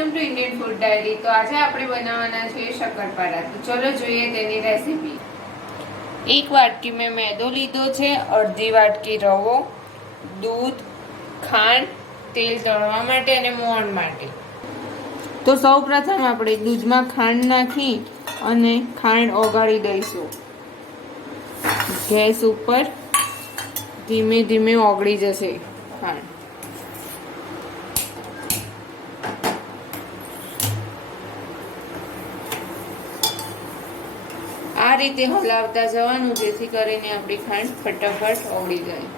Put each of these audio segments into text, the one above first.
Welcome to Indian food diary. તો આજે આપણે બનાવવાના છે શક્કરપારા। તો ચલો જોઈએ તેની રેસીપી। એક વાટકી મેં મેદો લીધો છે, અડધી વાટકી રવો, દૂધ, ખાંડ, તેલ તળવા માટે અને મોણ માટે। તો સૌપ્રથમ આપણે દૂધમાં ખાંડ નાખી અને ખાંડ ઓગાળી દઈશું। ગેસ ઉપર ધીમે ધીમે ઓગળી જશે ખાંડ। આ રીતે હલાવતા જવાનું જેથી કરીને આપણી ખાંડ ફટાફટ ઓગળી જાય।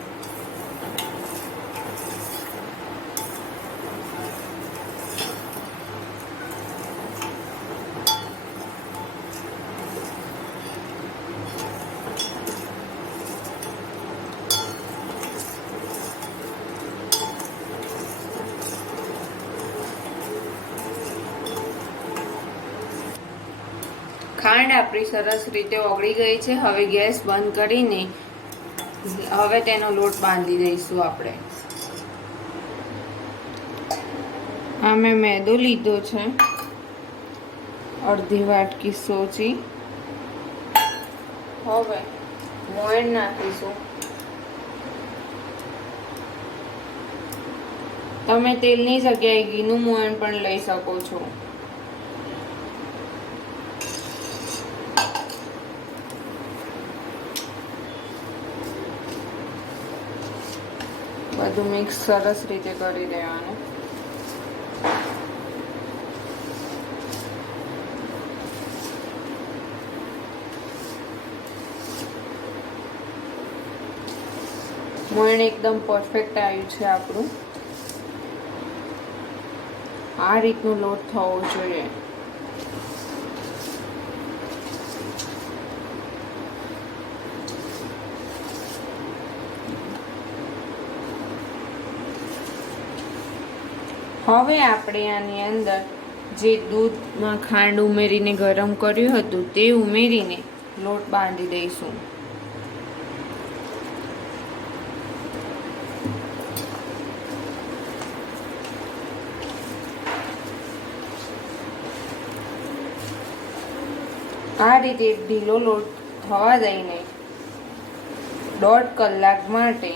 ખાંડ આપણી સરસ રીતે ઓગળી ગઈ છે। હવે ગેસ બંધ કરીને હવે તેનો લોટ બાંધી દઈશું આપણે। આ મેં મેદો લીધો છે, અડધી વાટકી સોજી। હવે મોણ નાખીશું। તમે તેલની જગ્યાએ ઘીનું મોણ પણ લઈ શકો છો। બધું મિક્સ સરસ રીતે કરી દેવાનું। મોણ એકદમ પરફેક્ટ આવ્યું છે આપણું। આ રીતનો લોટ થવો જોઈએ। હવે આપણે આની અંદર જે દૂધમાં ખાંડ ઉમેરીને ગરમ કર્યું હતું તે ઉમેરીને લોટ બાંધી દઈશું। આ રીતે ઢીલો લોટ થવા દઈને 1.5 કલાક માટે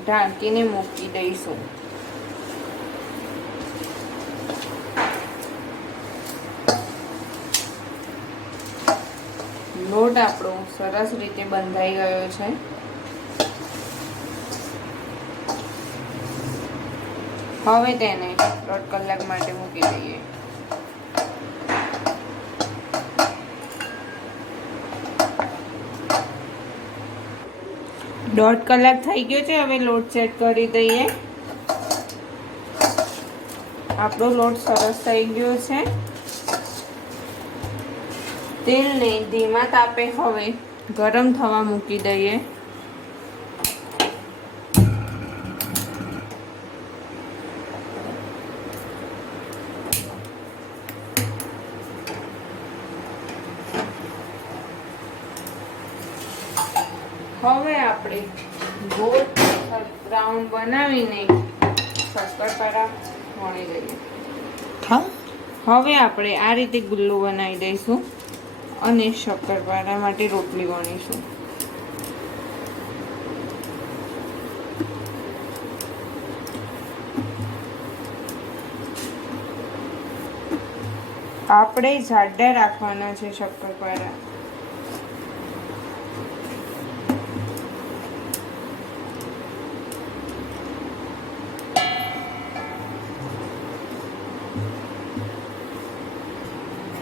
ઢાંકીને મૂકી દઈશું। લોટ આપણો સરસ રીતે બંધાઈ ગયો છે। હવે તેને 1.5 કલાક માટે મૂકી દઈએ। દોઢ કલાક થઈ ગયો છે। હવે લોટ ચેક કરી દઈએ। આપણો લોટ સરસ થઈ ગયો છે। તેલને ધીમા તાપે હવે ગરમ થવા મૂકી દઈએ। હવે આપણે ગોળ રાઉન્ડ બનાવીને શક્કરપારા વણી દઈએ। હવે આપણે આ રીતે ગુલ્લો બનાવી દઈશું અને શક્કરપારા માટે રોટલી વણીશું। આપણે જાડા રાખવાના છે શક્કરપારા।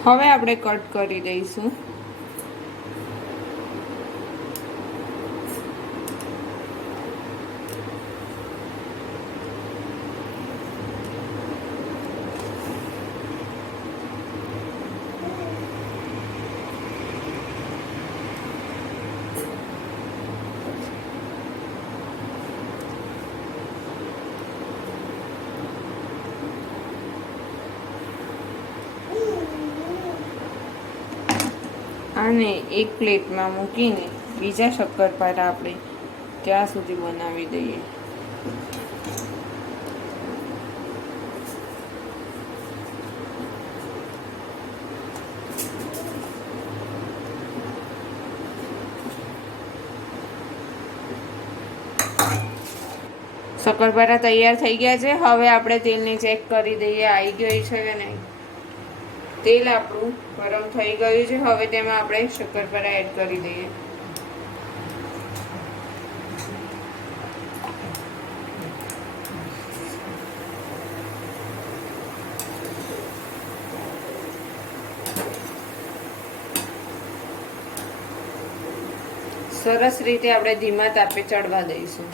હવે આપણે કટ કરી દઈશું। આને એક પ્લેટમાં મૂકીને બીજા શક્કરપારા આપણે ત્યાં સુધી બનાવી દઈએ। શક્કરપારા તૈયાર થઈ ગયા છે. હવે આપણે તેલને ચેક કરી દઈએ આવી ગઈ છે કે નહીં. તેલ આપણું ગરમ થઈ ગયું છે. હવે તેમાં આપણે શક્કરપારા એડ કરી દઈએ. સરસ રીતે આપણે ધીમા તાપે ચડવા દઈશું.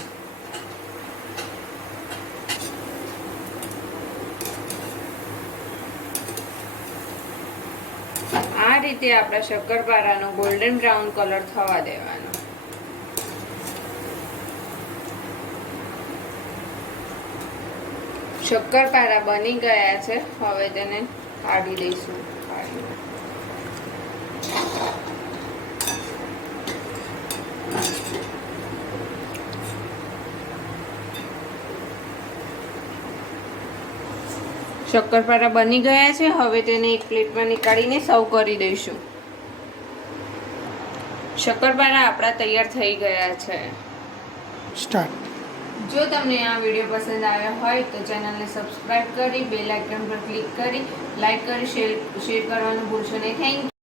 આ રીતે આપણા શક્કરપારાનો ગોલ્ડન બ્રાઉન કલર થવા દેવાનો. શક્કરપારા બની ગયા છે. હવે તેને કાઢી દઈશું. શક્કરપારા બની ગયા છે. હવે તેને એક પ્લેટમાં નીકાળીને સર્વ કરી દઈશું. શક્કરપારા આપણા તૈયાર થઈ ગયા છે. સ્ટાર્ટ. જો તમને આ વિડીયો પસંદ આવ્યો હોય તો ચેનલને સબસ્ક્રાઇબ કરી બેલ આઇકન પર ક્લિક કરી લાઈક કરી શેર કરવાનું ભૂલશો નહીં. Thank you.